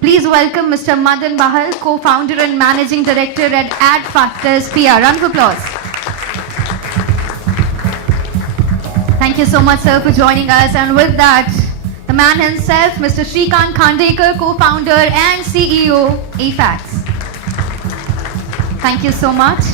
Please welcome Mr. Madan Bahal, co-founder and managing director at Adfactors PR. Round of applause. Thank you so much, sir, for joining us. And with that, the man himself, Mr. Sreekant Khandekar, co-founder and CEO, afaqs. Thank you so much.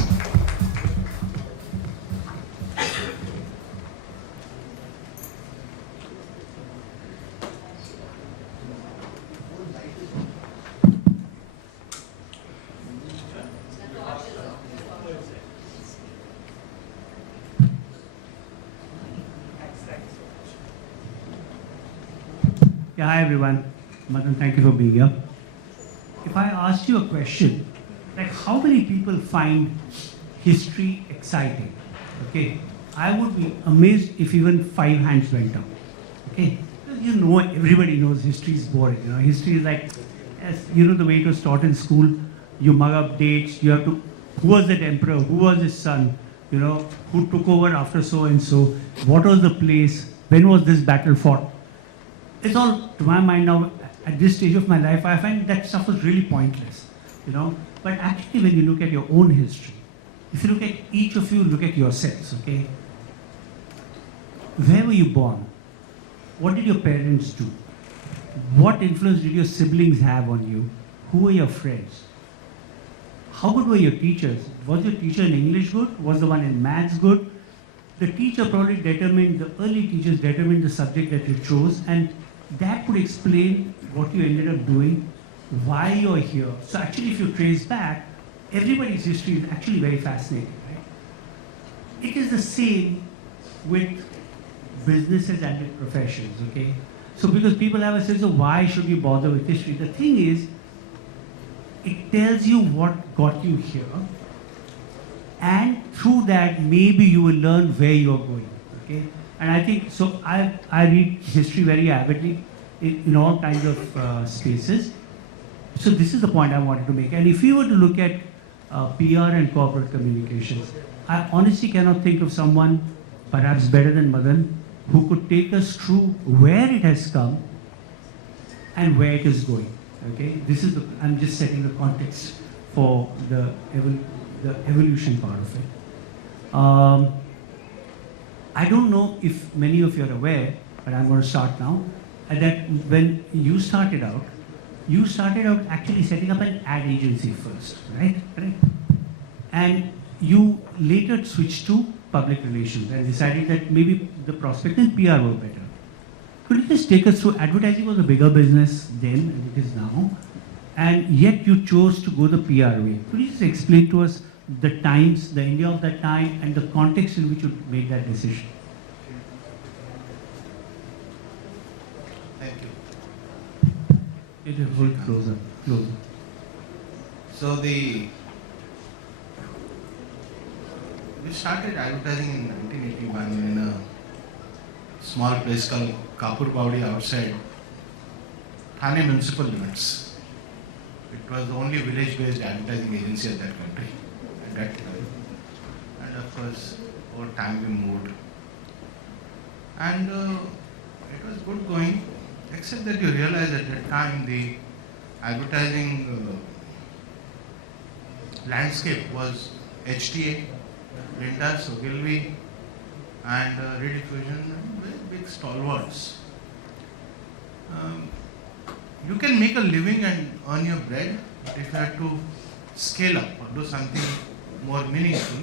Yeah, hi everyone. Madan, thank you for being here. If I asked you a question, like how many people find history exciting? Okay, I would be amazed if even 5 hands went up. Okay, you know, everybody knows history is boring. You know, history is like, as you know, the way it was taught in school. You mug up dates. You have to. Who was that emperor? Who was his son? You know, who took over after so and so? What was the place? When was this battle fought? It's all, to my mind now, at this stage of my life, I find that stuff was really pointless, you know. But actually, when you look at your own history, if you look at each of you, look at yourselves, okay? Where were you born? What did your parents do? What influence did your siblings have on you? Who were your friends? How good were your teachers? Was your teacher in English good? Was the one in maths good? The teacher probably determined, the early teachers determined the subject that you chose, and that would explain what you ended up doing, why you're here. So actually, if you trace back, everybody's history is actually very fascinating, right? It is the same with businesses and with professions, okay? So because people have a sense of why should we bother with history, the thing is, it tells you what got you here, and through that, maybe you will learn where you're going, okay? And I think, so I read history very avidly in all kinds of spaces. So this is the point I wanted to make. And if you were to look at PR and corporate communications, I honestly cannot think of someone perhaps better than Madan who could take us through where it has come and where it is going, okay? This is, I'm just setting the context for the evolution part of it. I don't know if many of you are aware, but I'm going to start now, that when you started out actually setting up an ad agency first, right? And you later switched to public relations and decided that maybe the prospect and PR were better. Could you just take us through, advertising was a bigger business then than it is now, and yet you chose to go the PR way. Could you just explain to us the times, the India of that time, and the context in which you made that decision? Thank you. It is hold closer. So we started advertising in 1981 in a small place called Kapur Baudi outside Thane municipal limits. It was the only village-based advertising agency at that country. That time. And of course, over time we moved. And it was good going, except that you realize at that time the advertising landscape was HTA, Lindas, Ogilvy, and Rediffusion, very big stalwarts. You can make a living and earn your bread, but if you have to scale up or do something more meaningful,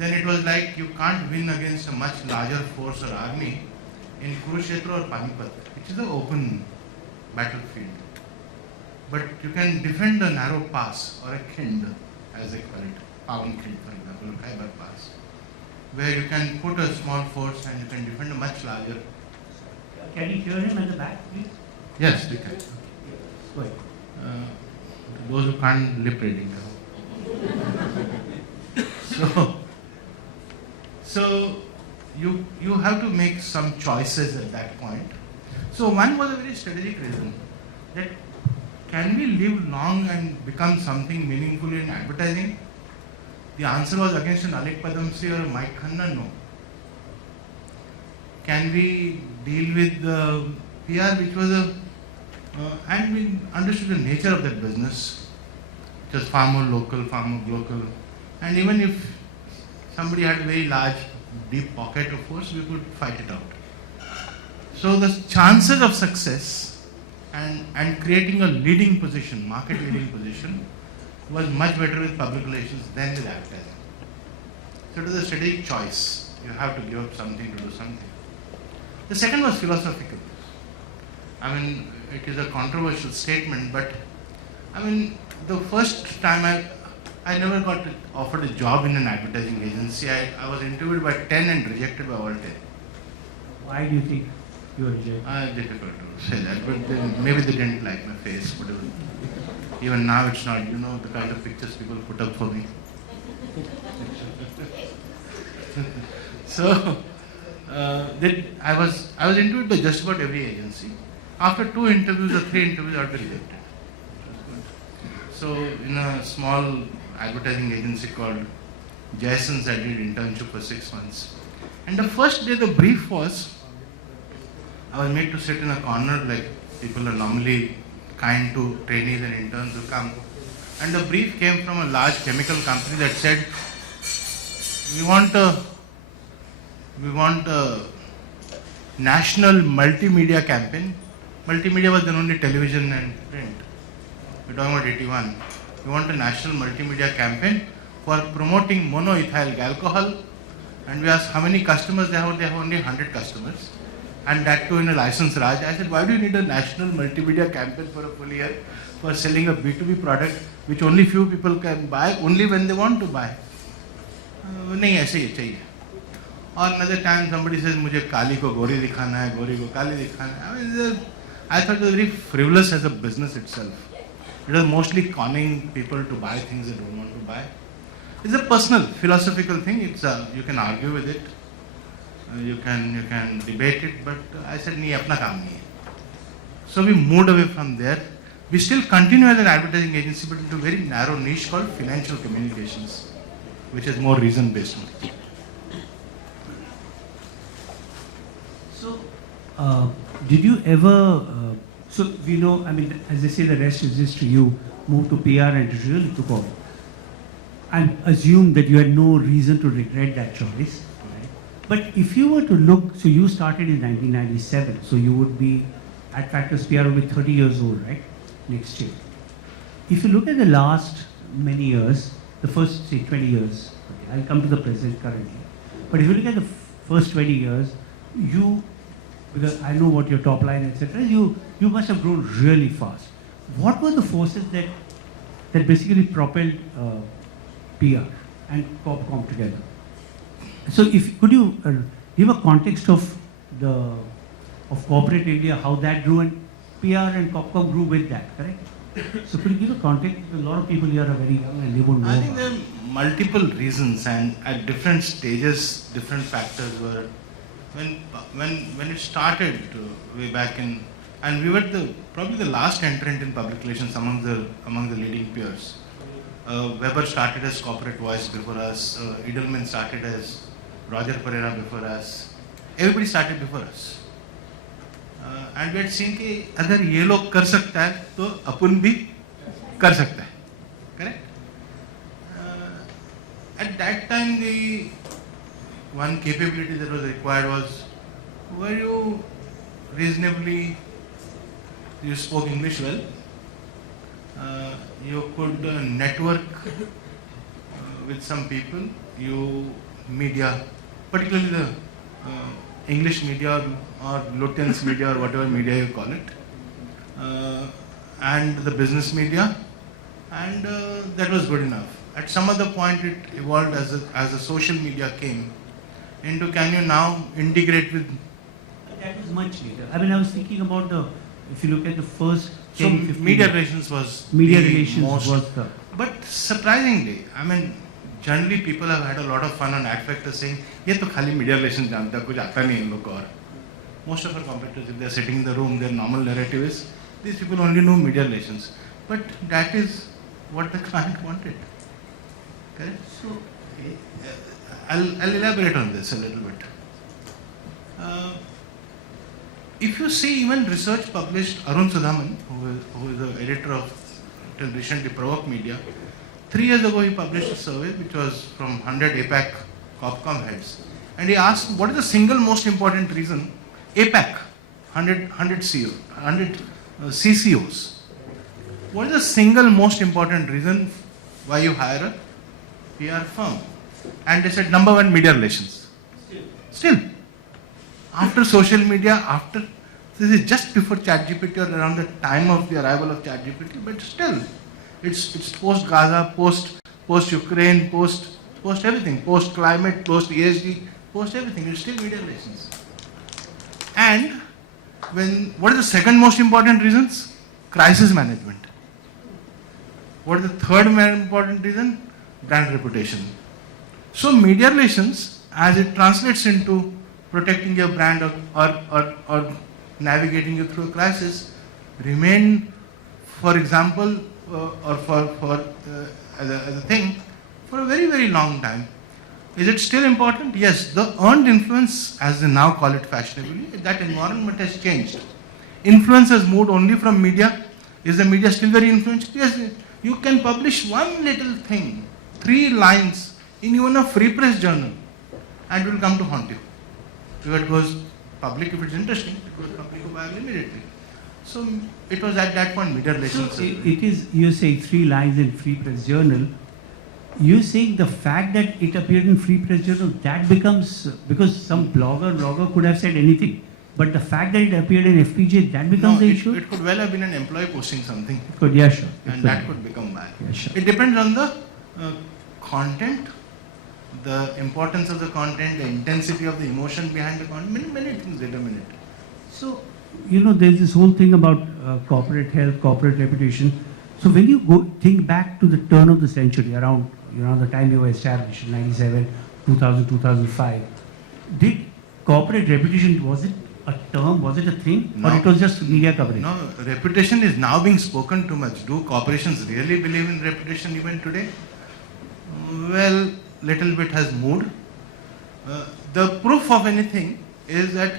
then it was like you can't win against a much larger force or army in Kurukshetra or Panipat, which is an open battlefield. But you can defend a narrow pass or a Khind, as they call it, Pawan Khind, for example, a Khyber Pass, where you can put a small force and you can defend a much larger. Can you hear him at the back, please? Yes, we can. Wait. Those who can't lip reading. So you have to make some choices at that point. So one was a very strategic reason that can we live long and become something meaningful in advertising? The answer was against an Alik Padamsi or Mike Khanna, no. Can we deal with the PR, which was a And we understood the nature of that business. It was far more local, far more local. And even if somebody had a very large, deep pocket, of course, we could fight it out. So the chances of success and creating a leading position, market leading position, was much better with public relations than with advertising. So it was a strategic choice. You have to give up something to do something. The second was philosophical. I mean, it is a controversial statement, but I mean, the first time I never got offered a job in an advertising agency. I was interviewed by 10 and rejected by all 10. Why do you think you were rejected? Difficult to say that, but maybe they didn't like my face. Whatever. Even now it's not, the kind of pictures people put up for me. So, I was interviewed by just about every agency. After 2 interviews or 3 interviews, I got rejected. So, in a small advertising agency called Jason's, I did internship for 6 months. And the first day the brief was, I was made to sit in a corner like people are normally kind to trainees and interns who come. And the brief came from a large chemical company that said, we want a national multimedia campaign. Multimedia was then only television and print. We're talking about 81. We want a national multimedia campaign for promoting monoethyl alcohol. And we asked how many customers they have. They have only 100 customers. And that too in a license Raj. I said, why do you need a national multimedia campaign for a full year for selling a B2B product which only few people can buy, only when they want to buy? नहीं ऐसे ही चाहिए. Or another time somebody says, मुझे काली को गोरी दिखाना है, गोरी को काली दिखाना है. I thought it was very frivolous as a business itself. It was mostly conning people to buy things they don't want to buy. It's a personal, philosophical thing. You can argue with it. You can debate it, but I said, नहीं अपना काम नहीं है. So we moved away from there. We still continue as an advertising agency, but into a very narrow niche called financial communications, which is more reason-based. So, did you ever, so we know, I mean, as they say, the rest is history. You moved to PR and it really took off. And assume that you had no reason to regret that choice. But if you were to look, so you started in 1997, so you would be, Adfactors PR would be 30 years old, right? Next year. If you look at the last many years, the first, say, 20 years, okay, I'll come to the present currently. But if you look at the first 20 years, because I know what your top line, etc., you must have grown really fast. What were the forces that basically propelled PR and Corpcom together? So, could you give a context of corporate India, how that grew, and PR and Corpcom grew with that, correct? So, could you give a context? A lot of people here are very young and they won't know. I think there are multiple reasons, and at different stages, different factors were. When it started way back in, and we were probably the last entrant in public relations among the leading peers. Weber started as corporate voice before us. Edelman started as Roger Pereira before us. Everybody started before us. And we had seen कि अगर ये लोग कर सकता है तो अपन भी कर सकता है. Correct? At that time, the one capability that was required was, were you reasonably, you spoke English well, you could network with some people, media, particularly the English media or Lutyens media or whatever media you call it, and the business media, and that was good enough. At some other point it evolved as the social media came into, can you now integrate with... That was much later. I mean, I was thinking about if you look at the first 10, 15 media relations was the... But surprisingly, I mean, generally people have had a lot of fun on Adfactors saying, ये तो खाली media relations जानता है, कुछ आता नहीं इन लोग को और. Most of our competitors, if they are sitting in the room, their normal narrative is, these people only know media relations. But that is what the client wanted. Correct? So, I'll elaborate on this a little bit. if you see even research published, Arun Sudhaman, who is the editor of till recently Provoke Media, 3 years ago he published a survey which was from 100 APAC Corpcom heads, and he asked what is the single most important reason APAC 100 CCOs. What is the single most important reason why you hire a PR firm? And they said number 1, media relations. Still, after social media, after this is just before ChatGPT or around the time of the arrival of ChatGPT, but still, it's post Gaza, post Ukraine, post everything, post climate, post ESG, post everything. It's still media relations. And what is the second most important reasons? Crisis management. What is the third most important reason? Brand reputation. So media relations, as it translates into protecting your brand or navigating you through a crisis, remain, for example, as a thing for a very, very long time. Is it still important? Yes, the earned influence, as they now call it fashionably, that environment has changed. Influence has moved only from media. Is the media still very influential? Yes, you can publish one little thing, 3 lines in even a free press journal, and it will come to haunt you. If it goes public, if it's interesting, it goes public viral immediately. So it was at that point media relations. So it is, you say 3 lines in Free Press Journal. You saying the fact that it appeared in Free Press Journal, that becomes, because some blogger could have said anything, but the fact that it appeared in FPJ, that becomes the issue? It could well have been an employee posting something. It could, yeah, sure. And that could become bad. Yeah, sure. It depends on the content, the importance of the content, the intensity of the emotion behind the content, many things determine it. So, there's this whole thing about corporate health, corporate reputation. So when you think back to the turn of the century, around the time you were established, 97, 2000, 2005, did corporate reputation, was it a term, was it a thing, No. or it was just media coverage? No, reputation is now being spoken too much. Do corporations really believe in reputation even today? Well, little bit has moved. The proof of anything is that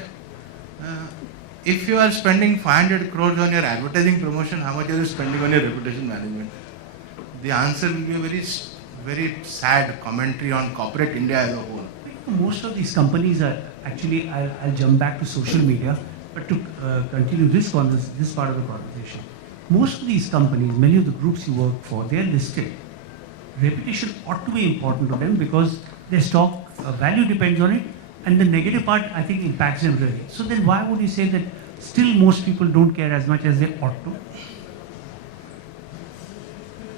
if you are spending 500 crores on your advertising promotion, how much are you spending on your reputation management? The answer will be a very, very sad commentary on corporate India as a whole. Most of these companies are actually, I'll jump back to social media, but to continue this part of the conversation. Most of these companies, many of the groups you work for, they are listed. Reputation ought to be important to them because their stock value depends on it, and the negative part, I think, impacts them really. So then why would you say that still most people don't care as much as they ought to?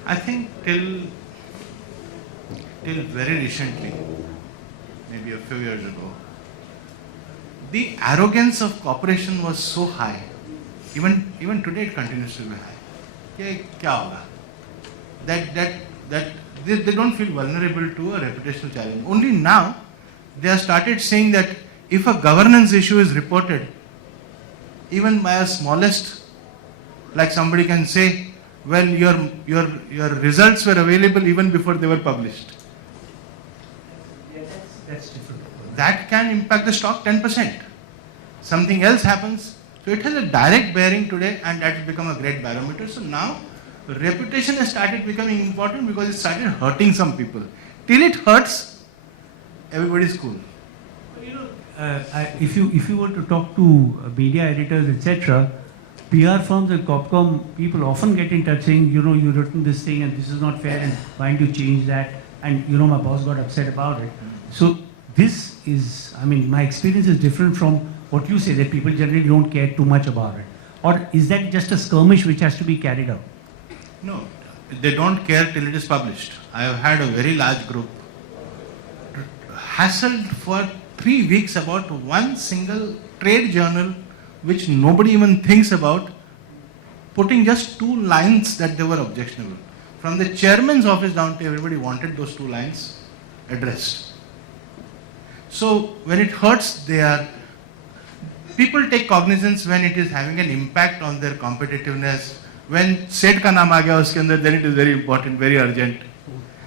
I think till very recently, maybe a few years ago, the arrogance of corporation was so high. Even today it continues to be high. Kya hoga? That they don't feel vulnerable to a reputational challenge. Only now they have started saying that if a governance issue is reported, even by a smallest, like somebody can say, well, your results were available even before they were published. Yeah, that's different. That can impact the stock 10%. Something else happens. So it has a direct bearing today, and that has become a great barometer. So now reputation has started becoming important because it started hurting some people. Till it hurts, everybody's cool. If you were to talk to media editors, etc., PR firms and Corpcom people often get in touch saying, you've written this thing and this is not fair, and why don't you change that? And my boss got upset about it. So this is, my experience is different from what you say, that people generally don't care too much about it. Or is that just a skirmish which has to be carried out? No, they don't care till it is published. I have had a very large group hassled for 3 weeks about one single trade journal which nobody even thinks about, putting just 2 lines that they were objectionable. From the chairman's office down to everybody wanted those 2 lines addressed. So when it hurts, people take cognizance when it is having an impact on their competitiveness. When Seth ka naam aa gaya uske andar, then it is very important, very urgent.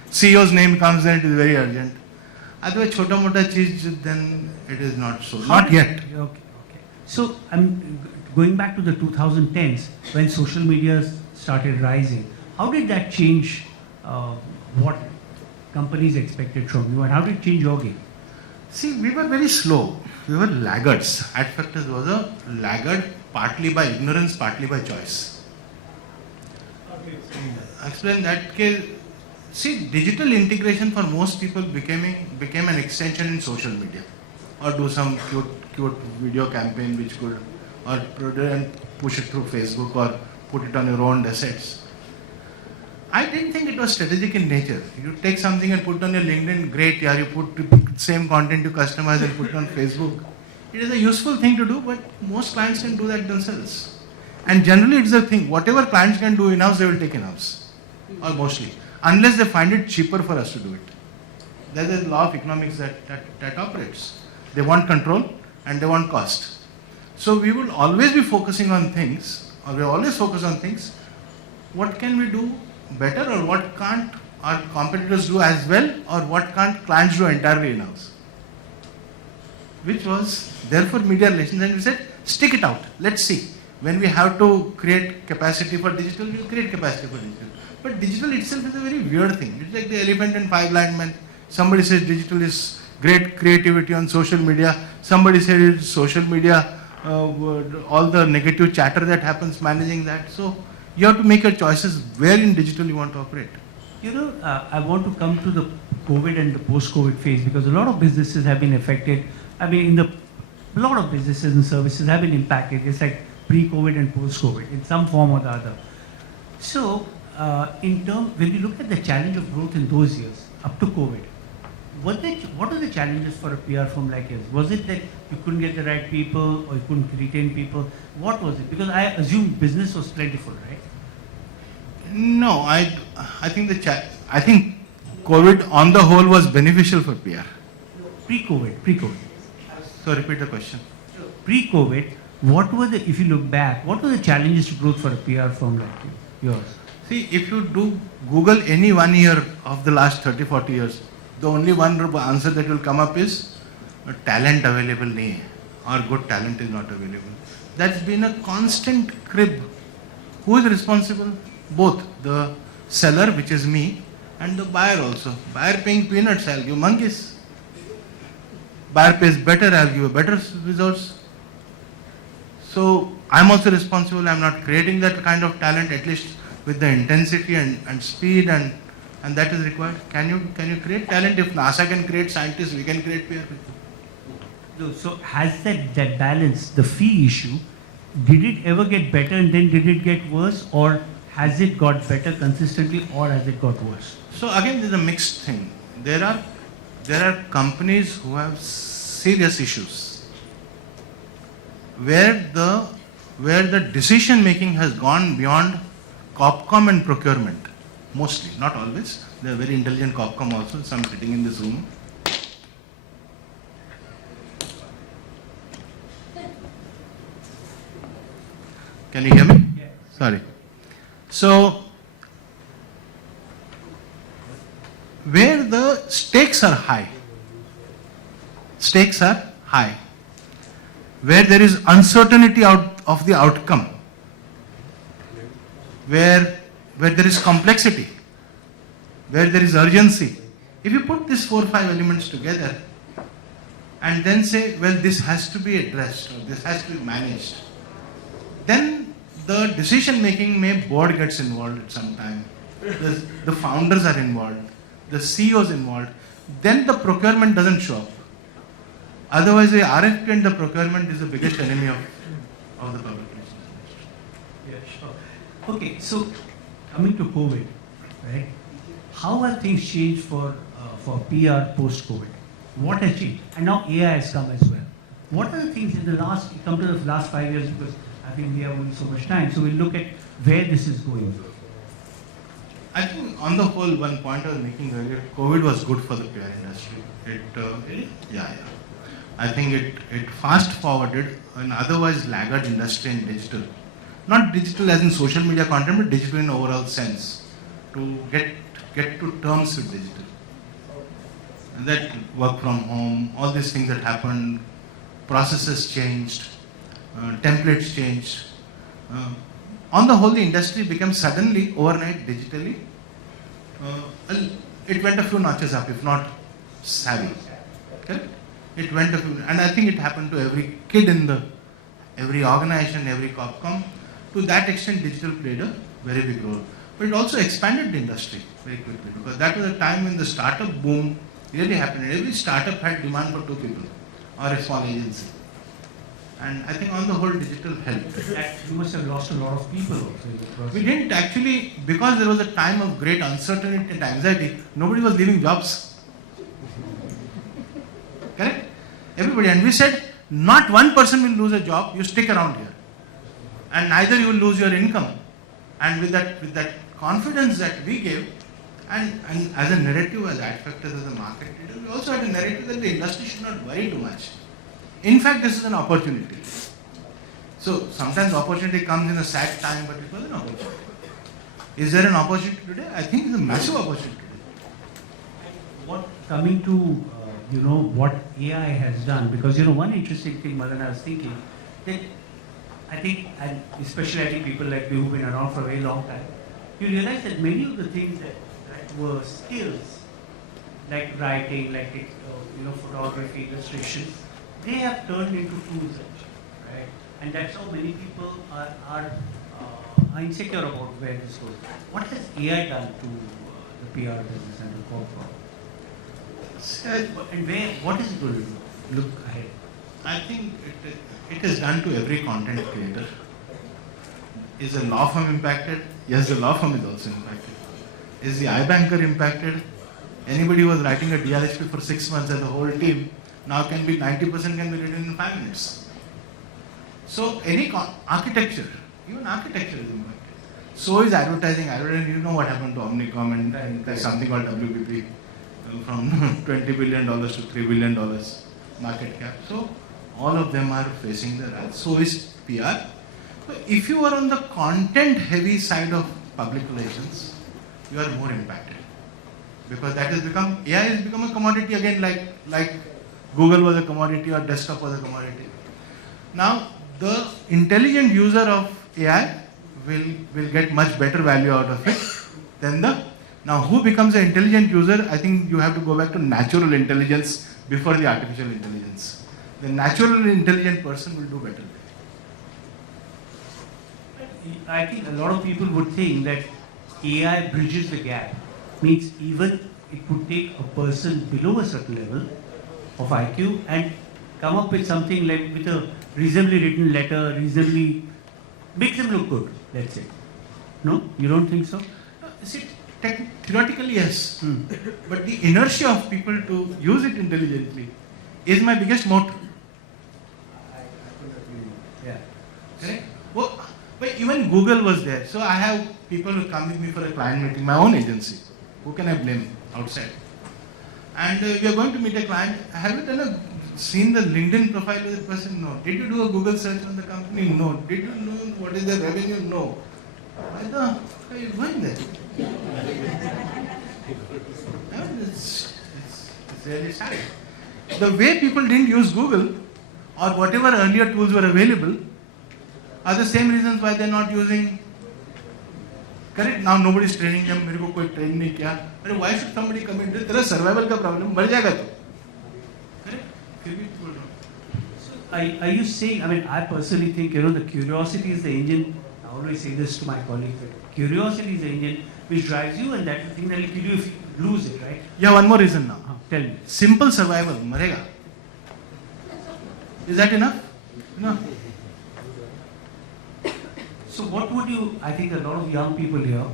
CEO's name comes, then it is very urgent. Otherwise, chota mota cheez, then it is not so. Not yet. Okay. So I'm going back to the 2010s when social media started rising. How did that change what companies expected from you, and how did it change your game? See, we were very slow. We were laggards. Adfactors was a laggard, partly by ignorance, partly by choice. I explain that case. See, digital integration for most people became an extension in social media, or do some cute video campaign which could, or push it through Facebook, or put it on your own assets. I didn't think it was strategic in nature. You take something and put it on your LinkedIn, great, yeah, you put same content you customize and put it on Facebook. It is a useful thing to do, but most clients can do that themselves. And generally it's a thing, whatever clients can do in-house, they will take in-house, or mostly, unless they find it cheaper for us to do it. There is a law of economics that operates. They want control and they want cost. So we will always be focusing on things, or we always focus on things, what can we do better, or what can't our competitors do as well, or what can't clients do entirely in-house. Which was therefore media relations, and we said, stick it out, let's see. When we have to create capacity for digital, we'll create capacity for digital. But digital itself is a very weird thing. It's like the elephant and five blind men. Somebody says digital is great creativity on social media. Somebody says social media, all the negative chatter that happens managing that. So you have to make your choices where in digital you want to operate. You know, I want to come to the COVID and the post-COVID phase, because a lot of businesses have been affected. I mean, a lot of businesses and services have been impacted. It's like pre-COVID and post-COVID in some form or the other. So, when you look at the challenge of growth in those years up to COVID, what are the challenges for a PR firm like yours? Was it that you couldn't get the right people, or you couldn't retain people? What was it? Because I assume business was plentiful, right? No, I think I think COVID on the whole was beneficial for PR. Pre-COVID. So repeat the question. Pre-COVID, if you look back, what were the challenges to growth for a PR firm like yours? See, if you do Google any 1 year of the last 30, 40 years, the only one answer that will come up is talent available nahi hai, or good talent is not available. That's been a constant crib. Who is responsible? Both the seller, which is me, and the buyer also. Buyer paying peanuts, I'll give monkeys. Buyer pays better, I'll give a better results. So I'm also responsible. I'm not creating that kind of talent, at least with the intensity and speed and that is required. Can you create talent? If NASA can create scientists, we can create PR people. So has that balance, the fee issue, did it ever get better and then did it get worse, or has it got better consistently, or has it got worse? So again, there's a mixed thing. There are companies who have serious issues where the decision making has gone beyond Copcom and procurement. Mostly, not always. There are very intelligent Copcom also, some sitting in this room. Can you hear me? Yeah. Sorry. So, where the stakes are high, where there is uncertainty of the outcome, where there is complexity, where there is urgency. If you put these 4 or 5 elements together and then say, well, this has to be addressed, or this has to be managed, then the decision making board gets involved at some time, the founders are involved, the CEOs involved, then the procurement doesn't show up. Otherwise, the RFP and the procurement is the biggest enemy of the public relations industry. Yeah, sure. Okay, so coming to COVID, right? How have things changed for PR post-COVID? What has changed? And now AI has come as well. What are the things in the last 5 years, because I think we have only so much time, so we'll look at where this is going. I think on the whole, one point I was making earlier, COVID was good for the PR industry. I think it fast forwarded an otherwise laggard industry in digital. Not digital as in social media content, but digital in overall sense, to get to terms with digital. And that work from home, all these things that happened, processes changed. templates changed. On the whole, the industry became suddenly, overnight, digitally. It went a few notches up, if not savvy. Correct? It went a few, and I think it happened to every kid in every organization, every Corpcom. To that extent, digital played a very big role. But it also expanded the industry very quickly, because that was a time when the startup boom really happened. And every startup had demand for 2 people or a small agency. And I think on the whole, digital helped. You must have lost a lot of people also in the process. We didn't actually, because there was a time of great uncertainty and anxiety, nobody was leaving jobs. Correct? Everybody. And we said, not one person will lose a job, you stick around here. And neither you will lose your income. And with that confidence that we gave, and as a narrative, as Adfactors, as a market leader, we also had a narrative that the industry should not worry too much. In fact, this is an opportunity. So sometimes opportunity comes in a sad time, but it was an opportunity. Is there an opportunity today? I think it's a massive opportunity today. Coming to what AI has done, because one interesting thing, Madan, I was thinking that I think, and especially I think people like me who've been around for a very long time, you realize that many of the things that were skills, like writing, like photography, illustration, they have turned into tools, right? And that's how many people are insecure about where this goes. What has AI done to the PR business and the corporate? And what is it going to do? Look ahead. I think it is done to every content creator. Is the law firm impacted? Yes, the law firm is also impacted. Is the iBanker impacted? Anybody who was writing a DRHP for 6 months as a whole team, now 90% can be written in 5 minutes. So any architecture, even architecture is impacted. So is advertising. Advertising, you know what happened to Omnicom and there's something called WPP from $20 billion to $3 billion market cap. So all of them are facing the wrath. So is PR. So if you are on the content heavy side of public relations, you are more impacted. Because AI has become a commodity again, like Google was a commodity or desktop was a commodity. Now, the intelligent user of AI will get much better value out of it than now who becomes an intelligent user? I think you have to go back to natural intelligence before the artificial intelligence. The natural intelligent person will do better. I think a lot of people would think that AI bridges the gap. Means even it could take a person below a certain level of IQ and come up with something like with a reasonably written letter, reasonably makes them look good, let's say. No? You don't think so? See, theoretically yes, but the inertia of people to use it intelligently is my biggest moat. Yeah. Correct? Well, but even Google was there. So I have people who come with me for a client meeting, my own agency. Who can I blame outside? And we are going to meet a client. Have you seen the LinkedIn profile of the person? No. Did you do a Google search on the company? No. Did you know what is the revenue? No. Why the fuck are you going there? It's really sad. The way people didn't use Google or whatever earlier tools were available are the same reasons why they're not using. Correct? Now nobody is training them. मेरे को कोई train नहीं किया. अरे why should somebody come in? तेरा survival का problem मर जाएगा तो. Correct? फिर भी people don't. So are you saying? I mean, I personally think the curiosity is the engine. I always say this to my colleagues. That curiosity is the engine which drives you, and that's the thing that will kill you if you lose it, right? Yeah, one more reason now. Tell me. Simple survival, मरेगा. Is that enough? No. So what would you, I think a lot of young people here,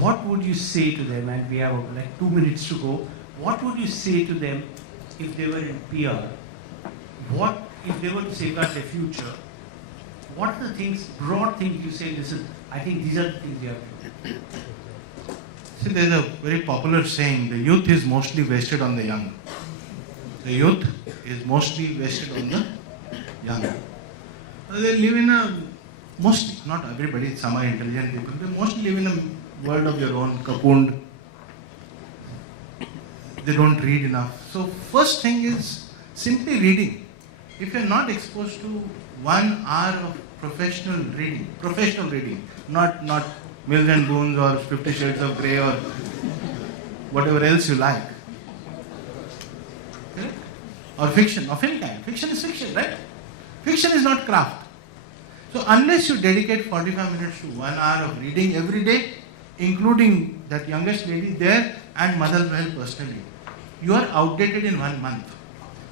what would you say to them, and we have like 2 minutes to go, what would you say to them if they were in PR? What, if they were to safeguard their future, what are the things, broad things you say, listen, I think these are the things you have to do? See, there's a very popular saying, the youth is mostly wasted on the young. The youth is mostly wasted on the young. They live in a, mostly, not everybody, some are intelligent people, they mostly live in a world of their own, cocooned. They don't read enough. So first thing is simply reading. if you're not exposed to 1 hour of professional reading, not Mills and Boons or 50 Shades of Grey or whatever else you like, correct? Or fiction of any kind. Fiction is fiction, right? Fiction is not craft. So unless you dedicate 45 minutes to 1 hour of reading every day, including that youngest lady there and Madan Bahal personally, you are outdated in 1 month.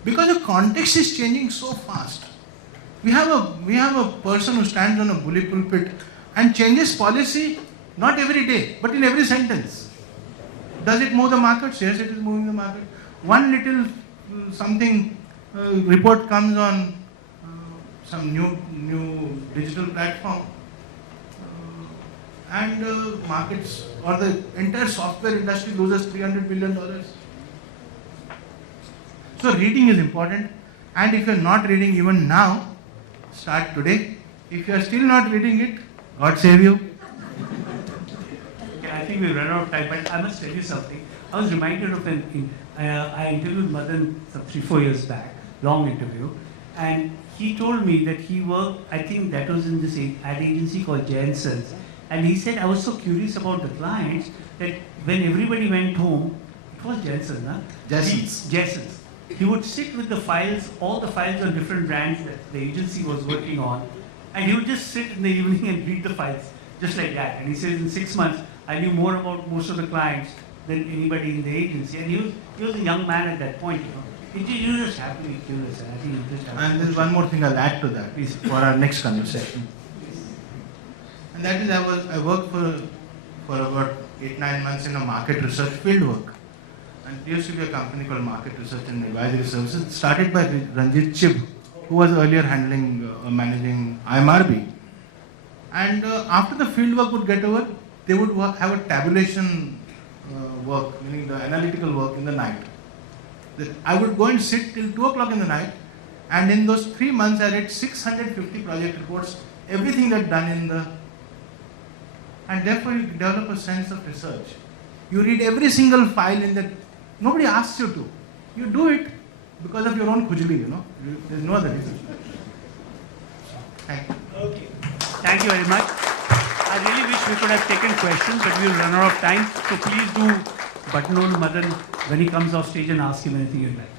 Because the context is changing so fast. We have a person who stands on a bully pulpit and changes policy not every day, but in every sentence. Does it move the market? Yes, it is moving the market. One little something report comes on some new digital platform, and markets or the entire software industry loses $300 billion. So reading is important, and if you are not reading even now, start today. If you are still not reading it, God save you. Okay, I think we've run out of time, but I must tell you something. I was reminded of I interviewed Madan some 3-4 years back, long interview, and he told me that he worked, I think that was in this ad agency called Jensen's, and he said, I was so curious about the clients that when everybody went home, it was Jensen, huh? Jensen's. He would sit with the files, all the files on different brands that the agency was working on, and he would just sit in the evening and read the files, just like that. And he says, in 6 months, I knew more about most of the clients than anybody in the agency. And he was a young man at that point, You just have to be curious. And I think you just have And there's one more thing I'll add to that for our next conversation. And that is I worked for about 8-9 months in a market research field work. And there used to be a company called Market Research and Advisory Services, started by Ranjit Chib, who was earlier managing IMRB. And after the field work would get over, they would have a tabulation work, meaning the analytical work in the night. I would go and sit till 2 o'clock in the night, and in those 3 months I read 650 project reports, everything that's done in the... And therefore you develop a sense of research. You read every single file in that. Nobody asks you to. You do it because of your own khujli, There's no other reason. Thank you. Okay. Thank you very much. I really wish we could have taken questions, but we'll run out of time. So please do buttonhole Madan when he comes off stage and ask him anything you'd like.